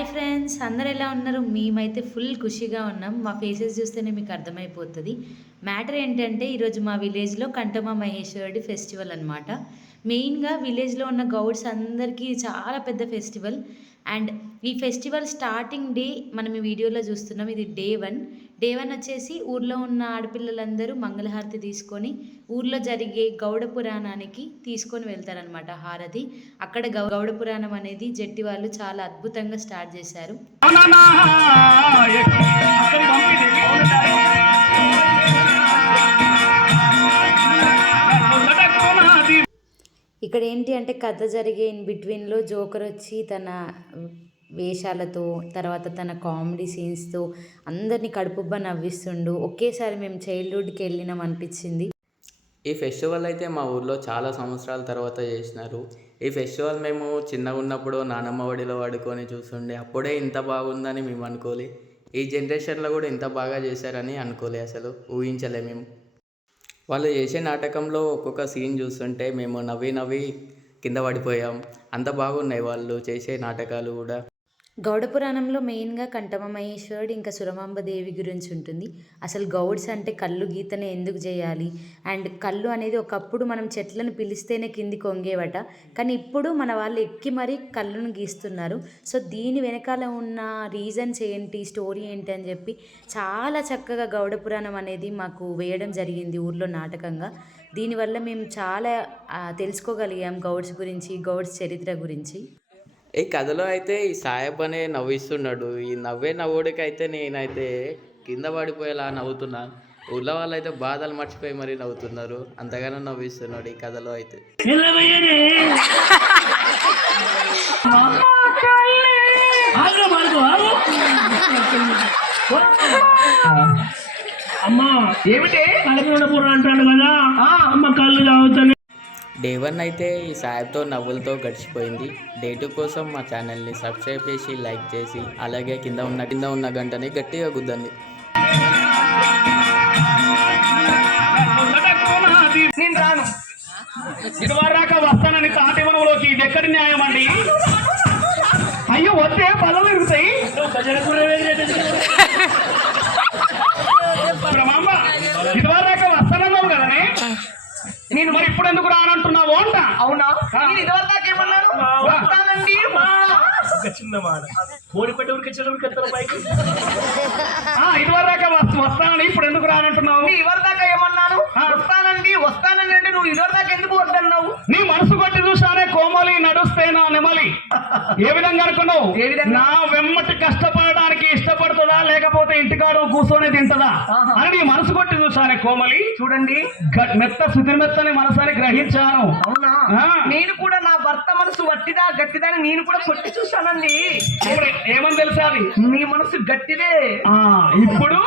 Hi friends అందరు ఎలా ఉన్నారు? మేమైతే ఫుల్ ఖుషిగా ఉన్నాం. మా ఫేసెస్ చూస్తేనే మీకు అర్థమైపోతుంది. మ్యాటర్ ఏంటంటే ఈరోజు మా విలేజ్లో కంటమ మహేశ్వరుడి ఫెస్టివల్ అనమాట మెయిన్గా విలేజ్లో ఉన్న గౌడ్స్ అందరికీ చాలా పెద్ద ఫెస్టివల్. అండ్ ఈ ఫెస్టివల్ స్టార్టింగ్ డే మనం ఈ వీడియోలో చూస్తున్నాం. ఇది డే వన్. డే వన్ వచ్చేసి ఊర్లో ఉన్న ఆడపిల్లలందరూ మంగళహారతి తీసుకొని ఊర్లో జరిగే గౌడ పురాణానికి తీసుకొని వెళ్తారనమాట హారతి. అక్కడ గౌడ పురాణం అనేది జట్టి వాళ్ళు చాలా అద్భుతంగా స్టార్ట్ చేశారు. ఇక్కడ ఏంటి అంటే కథ జరిగే ఇన్ బిట్వీన్లో జోకర్ వచ్చి తన వేషాలతో తర్వాత తన కామెడీ సీన్స్తో అందరినీ కడుపుబ్బ నవ్విస్తుండు. ఒకేసారి మేము చైల్డ్హుడ్కి వెళ్ళినాం అనిపించింది. ఈ ఫెస్టివల్ అయితే మా ఊర్లో చాలా సంవత్సరాల తర్వాత చేసినారు. ఈ ఫెస్టివల్ మేము చిన్నగా ఉన్నప్పుడు నానమ్మ ఒడిలో పడుకొని చూస్తుండే. అప్పుడే ఇంత బాగుందని మేము అనుకోలే. ఈ జనరేషన్లో కూడా ఇంత బాగా చేశారని అనుకోలే అసలు. ఊహించలే మేము. వాళ్ళు చేసే నాటకంలో ఒక్కొక్క సీన్ చూస్తుంటే మేము నవ్వి నవ్వి కింద పడిపోయాం. అంత బాగున్నాయి వాళ్ళు చేసే నాటకాలు కూడా. గౌడ పురాణంలో మెయిన్గా కంఠమ మహేశ్వరుడు ఇంకా సురమాంబ దేవి గురించి ఉంటుంది. అసలు గౌడ్స్ అంటే కళ్ళు గీతనే ఎందుకు చేయాలి? అండ్ కళ్ళు అనేది ఒకప్పుడు మనం చెట్లను పిలిస్తేనే కింది కొంగేవట. కానీ ఇప్పుడు మన వాళ్ళు ఎక్కి మరీ కళ్ళను గీస్తున్నారు. సో దీని వెనకాల ఉన్న రీజన్స్ ఏంటి? స్టోరీ ఏంటి? అని చెప్పి చాలా చక్కగా గౌడ పురాణం అనేది మాకు వేయడం జరిగింది ఊర్లో నాటకంగా. దీనివల్ల మేము చాలా తెలుసుకోగలిగాం గౌడ్స్ గురించి గౌడ్స్ చరిత్ర గురించి. ఈ కథలో అయితే ఈ సాయబ్ అనే నవ్విస్తున్నాడు ఈ నవ్వే నవ్వుడికి అయితే నేనైతే కింద పడిపోయేలా నవ్వుతున్నాను ఊళ్ళో వాళ్ళు అయితే బాధలు మర్చిపోయి మరీ నవ్వుతున్నారు. అంతగానో నవ్విస్తున్నాడు ఈ కథలో అయితే. అమ్మా ఏమిటి? అంటాడు కదా. అమ్మ కళ్ళు తాగుతాను డే వన్ అయితే ఈ సాయబ్తో నవ్వులతో గడిచిపోయింది. డే టూ కోసం మా ఛానల్ని సబ్స్క్రైబ్ చేసి లైక్ చేసి అలాగే కింద ఉన్న కింద ఉన్న గంటని గట్టిగా గుద్దండి. నేను రాను. ఇదివరాక వస్తానని తాటివనంలోకి ఇది ఎక్కడి న్యాయం అండి? అయ్యో వస్తే పదవులు పెరుగుతాయి. బ్రహ్మాంబ ఇదివరాక వస్తానన్నావు కదనే? నేను మరి ఇప్పుడు ఎందుకు రానంటున్నావు అంట అవునా నేను ఇదివరకు ఏమన్నాను మా. ఒక చిన్న మాట. కోడి పెట్ట ఉరికించడానికి ఎత్తరు పైకి? ఆ, ఇదివరాక వస్- వస్తానని ఇప్పుడు ఎందుకు రానంటున్నావు? నేను ఇదివరదాకా ఏమన్నాను? వస్తానండి వస్తానండి అంటే నువ్వు ఇదివరదాకా ఎందుకు వద్దన్నావు? నీ మనసు కొట్టి చూసానే కోమలి నడుస్తే నా నెమలి? ఏ విధంగా అనుకున్నావు? నా వెమ్మటి కష్టపడడానికి ఇంటికాడు కూర్చొని తింటదా. అని నీ మనసు కొట్టి చూసానే కోమలి. చూడండి. మెత్త సుతిమెత్తని మనసని గ్రహించాను. అవునా. నేను కూడా నా భర్త మనసు వట్టిదా గట్టిదా అని నేను కూడా కొట్టి చూశానండి. ఇప్పుడు ఏమని తెలుసా నీ మనసు గట్టిదే. ఇప్పుడు?